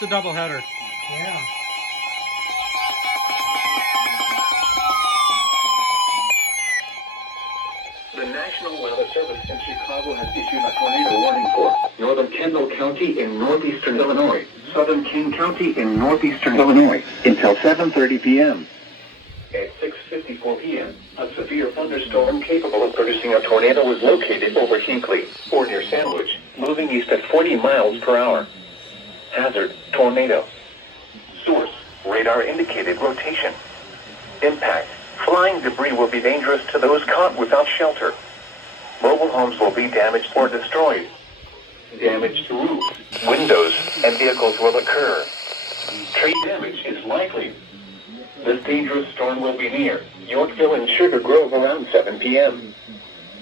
almost a doubleheader. Yeah. The National Weather Service in Chicago has issued a tornado warning for northern Kendall County in northeastern Illinois, southern Kane County in northeastern Illinois, until 7:30 p.m. At 6:54 p.m., a severe thunderstorm capable of producing a tornado was located over Hinckley, or near Sandwich, moving east at 40 miles per hour. Hazard, tornado. Source, radar indicated rotation. Impact, flying debris will be dangerous to those caught without shelter. Mobile homes will be damaged or destroyed. Damage to roofs, windows, and vehicles will occur. Tree damage is likely. This dangerous storm will be near Yorkville and Sugar Grove around 7 p.m.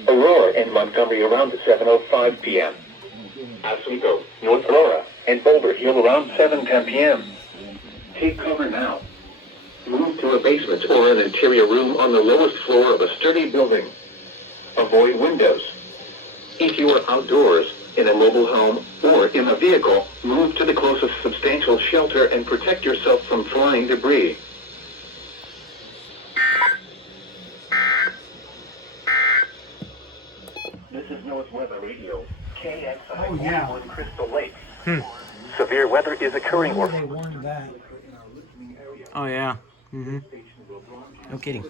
Aurora and Montgomery around 7:05 p.m. Oswego, North Aurora, and Boulder Hill around 7:10 p.m. Take cover now. Move to a basement or an interior room on the lowest floor of a sturdy building. Avoid windows. If you are outdoors, in a mobile home, or in a vehicle, move to the closest substantial shelter and protect yourself from flying debris. This is Noaa's Weather Radio, KXI 41 Crystal Lake. Severe weather is occurring. They warned that. Oh yeah. Mm-hmm. No kidding.